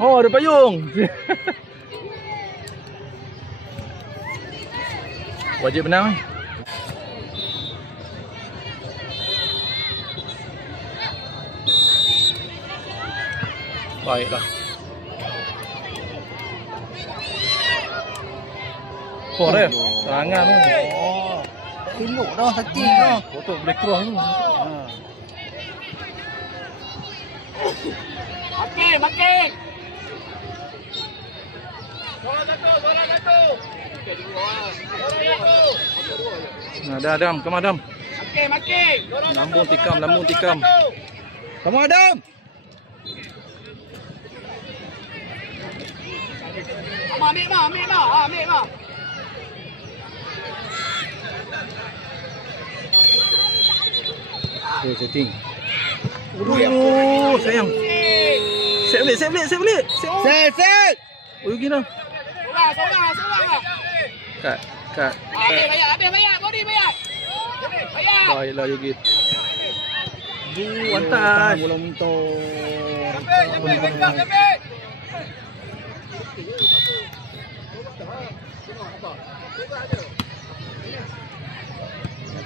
Oh, ada payung. Wajib menang. Baiklah. Oh, ref. Serangan tu. Oh. Elok dah setting dah. Kotak boleh cross tu. Makin. Bola satu. Okey, dua. Bola satu. Nah, dah Adam, come Adam. Makin. Lambung tikam. Kamu Adam. Ambil mah. Tu setting. Oh, sayang. Set balik. Set. Oh, gini dah. Seorang. Kat. Habis bayar. Body bayar. Bayar. Baiklah Yogi. Atas. Bola mentok. Ambil.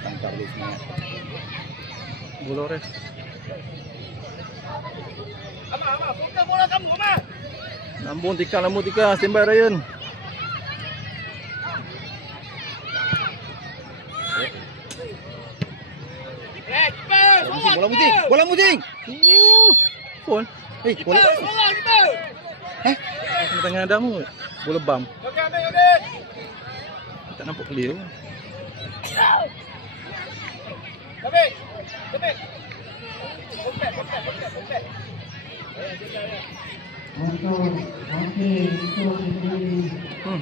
Tangkap dia semangat. Bola ref. Amal, fokus bola kamu, Amal. Lambung tikam. Standby Ryan. Bola muting. Pun. Bola. Tangan Adam tu. Bola bam. Okey, ambil. Tak nampak clear. Ambil.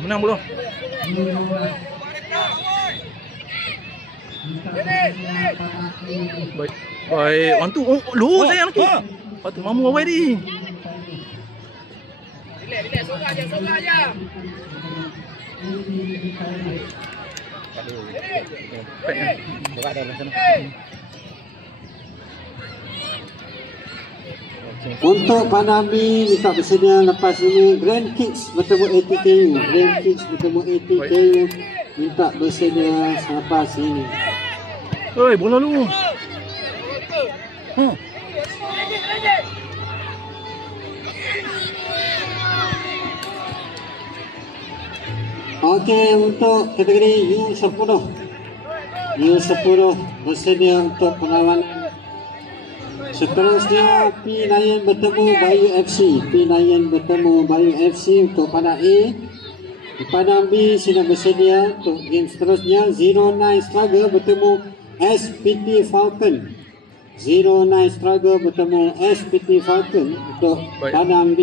Menang bola. Baik. Orang tu. Oh, sayang lagi. Patut mamu awal ni. Relax, sorang aja. Bola dah sana. Untuk Panami minta bersedia lepas ini Grand Kids bertemu ATKU. Minta bersedia selepas ini. Oi, bola lu. Okey, untuk kategori U10 bersedia untuk perlawanan. Seterusnya P9 bertemu Bayu FC untuk padang A. Di padang B sudah bersedia untuk game seterusnya. 09 Struggle bertemu SPT Falcon. Untuk padang B.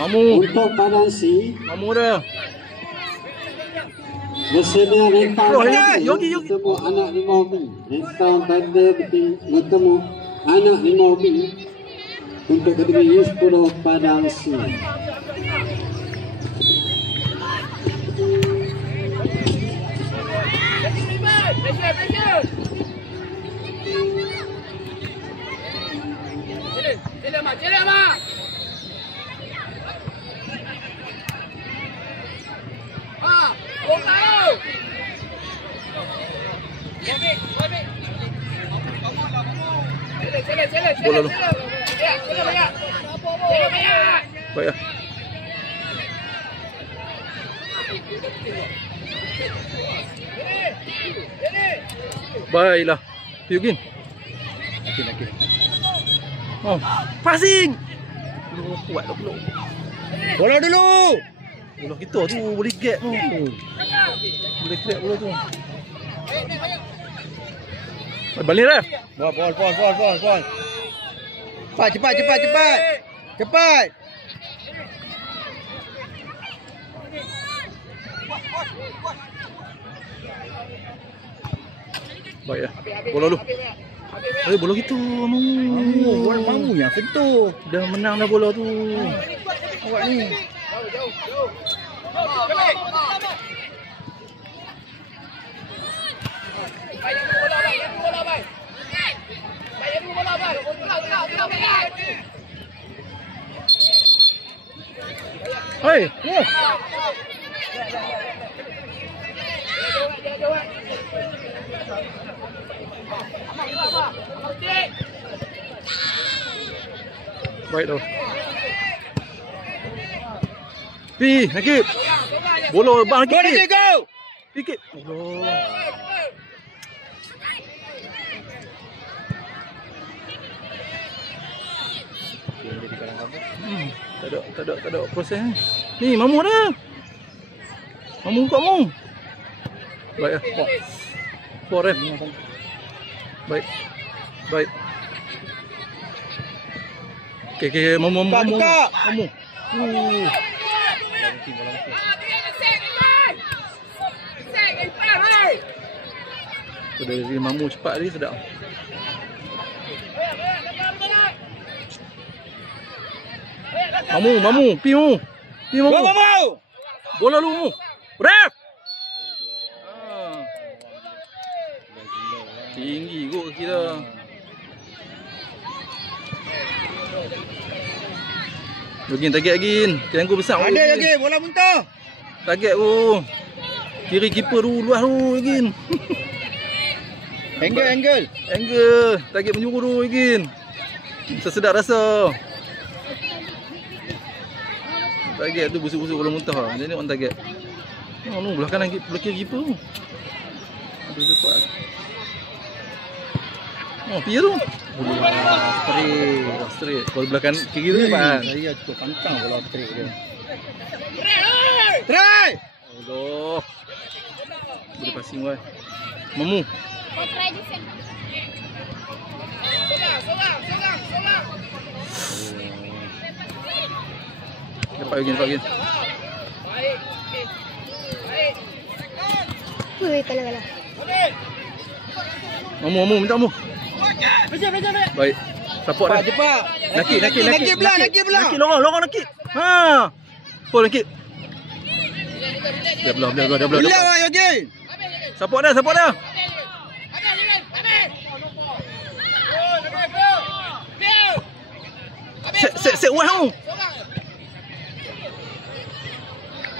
Mamu. Untuk padang C Mamu dah. bersedia Rentang Yogi. bertemu Anak Limau B. Rentang Thunder bertemu Anak Limau B untuk kategori U10 padang C. Jalan, Mak. Bola lu. Baik. Baiklah. Yugin. Okey. Oh, passing. Kuat dah pula. Bola dulu. Bola kita tu boleh gap tu. Boleh crack bola tu. Balik dah. Bol. Cepat. Baik dah. Bola lu. Bola kita Mamu yang sentuh. dah menang dah bola tu. Awak ni. Jauh. Hei. Baik tu. Pi, Nakib. Bola bang Go Nakib. Nakib, go. Sikit. Allah. Tak ada proses ni. Ni mamu dah. Mamu buka mu. Baik ah. Four ref. Baik. Baik. Okey, mamu. Mamu. Dari mamu cepat ni sedap. Mamu, pi mamu. Go Mamu. Bola lu mamu. Ref. Tinggi kot kita. Begin target Agin. Tengok besar. Ada lagi bola muntah. Target tu. Kiri keeper tu luas tu Agin. Angle. Target menjuru tu Agin. Sesedap rasa. Target tu busuk-busuk bola muntah. Jadi on target. Oh nu belah kanan belah kiri keeper tu. Aduh kuat. Oh piye tu? Straight. Kalau belah kanan kiri tu kan. Saya cukup pantang bola straight dia. Try. Allah. Boleh passing wai. Mamu. Dapat lagi. Kalah. Mamu, minta mamu. Baik. Support dah. Cepat. Nakib belah. Nakib lorong Nakib. Ha. Pol Nakib. Dah belah. Belah lah Yogi. Support dah. Set wah tu.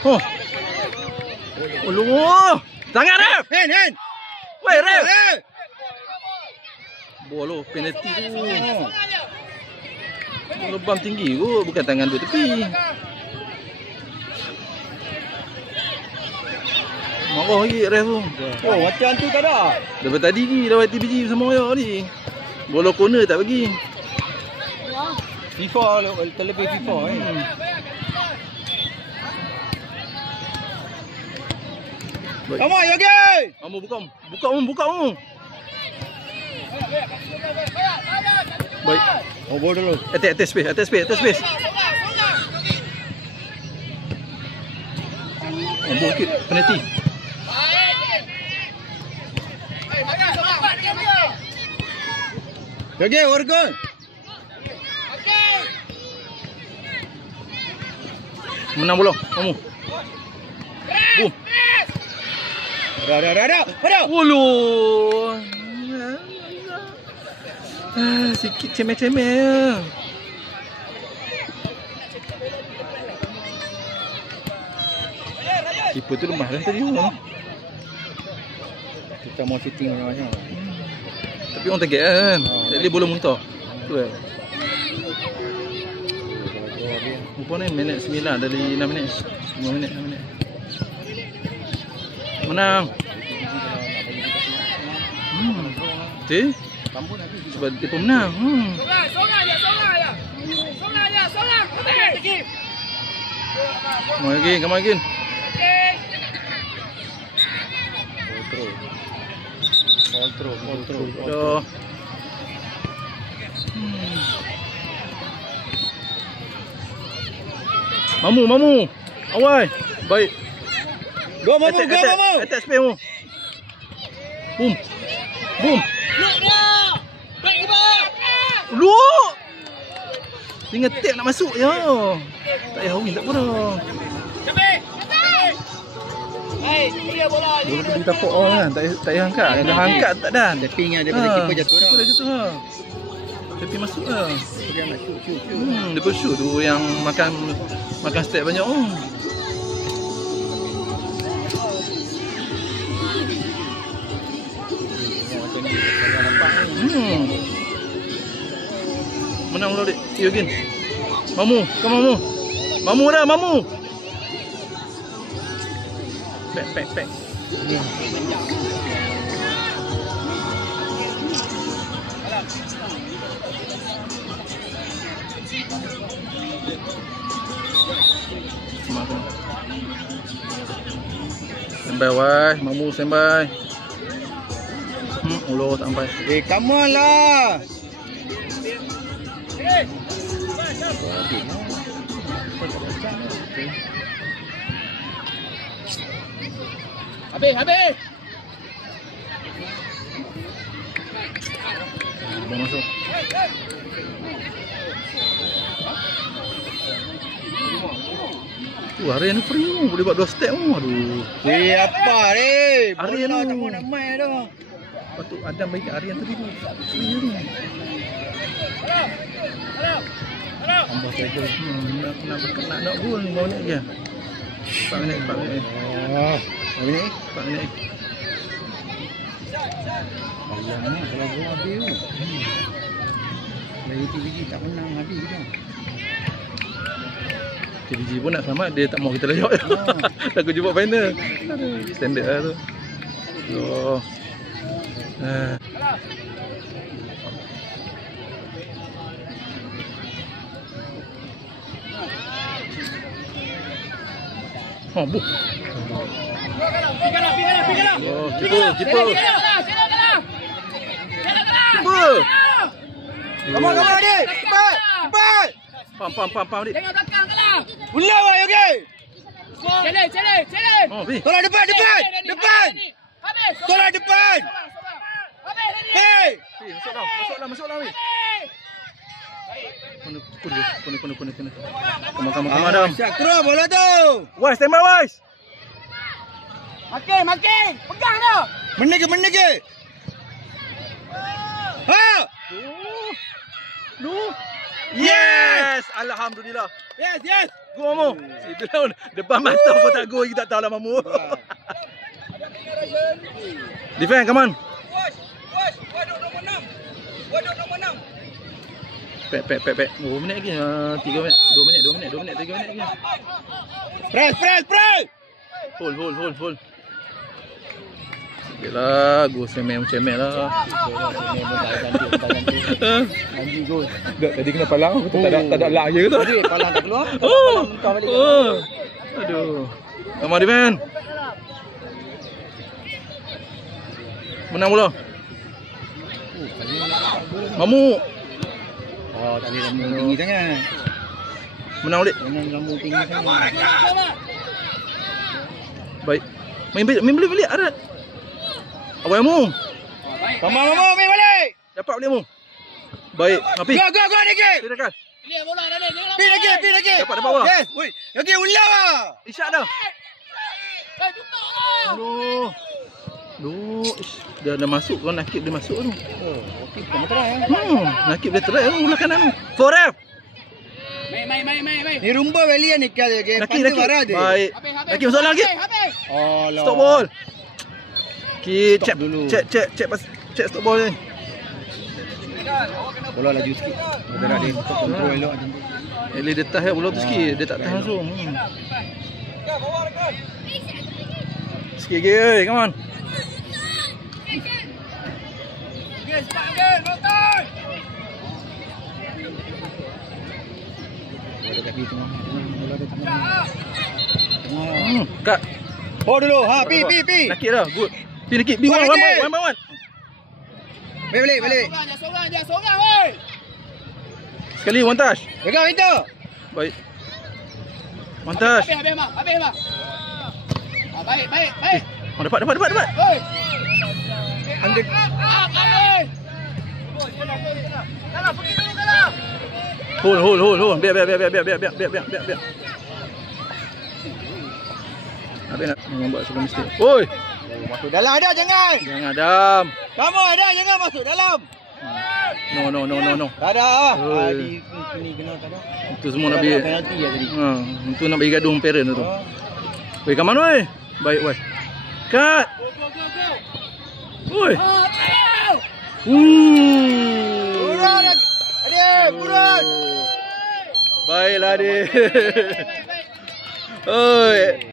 Oh. Allah. Tangan ref. Hand. Wei ref. Bola penalti tu. Lebam tinggi tu, bukan tangan tu tepi. Marah lagi ref tu. Oh, macam tu tak ada. Daripada tadi ni dah TBG sama orang ni. Bola corner tak bagi. FIFA terlebih FIFA Come on Yogi. Kamu buka mu. Baik. Oh bola dulu. Atas space. Bukit penalti. Yogi, organ. Menang bola. Kamu. Boom. Ada. Ulu. Sikit cemeh-cemeh. Keeper tu lemah dah tadi. Kita mau shooting macam-macam. Tapi orang target kan. Jadi bola muntah. Tu kan. Rupanya minit 9 dari 6 minit. 5 minit, 6 minit. Menang. Okey. Sebab dia pun menang. Sorang je. Come on again. Control. Dah. Mamu. Awal. Baik. Go Mamu. Attack space mu. Boom. Look. Tinggal tap nak masuk je. Tak payah win tak apa dah. Bola tu di tapak orang kan. Tak payah angkat. Dah angkat tak dah. Tapping daripada keeper jatuh dah. Keeper dah jatuh dah. Tapi masuk lah. Dia nak shoot. Dia pun shoot tu yang makan step banyak. Menang pula, Dik. Again. Mamu. Come Mamu. Mamu dah, Mamu. Back. Standby, wai. Mamu standby. Ulo sampai. Come on lah. Habis. Dah masuk. Aryan ni free tu. Boleh buat 2 step tu. Aduh. Apa ni? Aryan Bola tu. tak mau nak main dah. Patut Adam bagi kat Aryan tadi tu. Free tu. Tambah saya. Nak gol ni. Berapa minit lagi? 4 minit. Oh. Ini 4 minit. bayang ni kalau gol habis tu. Dari TVG tak menang habis dah. TVG pun nak selamat, dia tak mau kita layak. Takut jumpa final. Standard lah tu. Buh. Keeper. Keeper. Come on Adik. Cepat. Pam Dik. Tengok belakang kalah. Bola awak okey. Challenge. Tolak depan. Habis. Tolak depan. Habis tadi. Hey. Masuk dah weh. Kena. Come Adam. Siap terus bola tu. Wise, standby Wise. Makin. Pegang dah. Meneg ke? Ha! Yes! Alhamdulillah. Yes. Go Mamu. Itu lah depan mata kau tak go, kita tak tahu lah Mamu. Defend, come on. Waduh nombor 6. Pek. Oh, minit lagi. 3 minit. 2 minit, 3 minit lagi. Press. Hold. Sikitlah, go cemel lah. Anjing gol. Tadi kena palang, tak ada lak je ke tu? Tadi palang tak keluar. Aduh. Come on, defend. Menang bola. Mamu. Oh, tak boleh lambung tinggi sangat. Menang balik. Jangan lambung tinggi sangat. Baik. Main balik Arat. Awak Mamu. Mama, main balik. Dapat balik Mamu. Baik, Hafiz. Go Niki. Silakan. Clear bola dah ni. Pi lagi. Dapat bola. Yes. Woi, okey ulang ah. Isyak dah. Tutup lah. Aduh. Dah masuk kau nak keep dia masuk tu. Oh, okey kita try. Nak keep dia try belah kanan tu. 4F. Main. Ni rumba Valley ni kali ke pantai barat dia. Baik. Lagi masuk lagi. Habis. Oh, Stop ball. Okey, Stop dulu. Check stop ball ni. Bola laju sikit. Berat dia kontrol elok macam tu. Eli dia tahan bola tu sikit, dia tak tahan langsung. Sikit lagi, come on. Bola kaki tengah. Bola dia tengah. Kak. Oh dulu. Ha, pi. Nakik dah, good. Pi nakik, be one by one. Balik. Jangan sorang weh. Sekali one touch. Pegang itu. Baik. One touch. Habis mak. Baik. Oh, dapat. Oi. Anda Habis. Kalah pergi dulu kalah. Hold. Biar. Habis nak buat sebelum mistake. Oi. masuk dalam ada jangan. Jangan Adam. Kamu ada jangan masuk dalam. No. Tak ada ah. Oi. Ni kena tak ada. Itu semua nak bagi. Penalti ya tadi. Ha, itu nak bagi gaduh parent tu. Wei, kat mana wei? Baik wei. Kat. Woi. Burun. Adik, burun. Baiklah dia. Oi.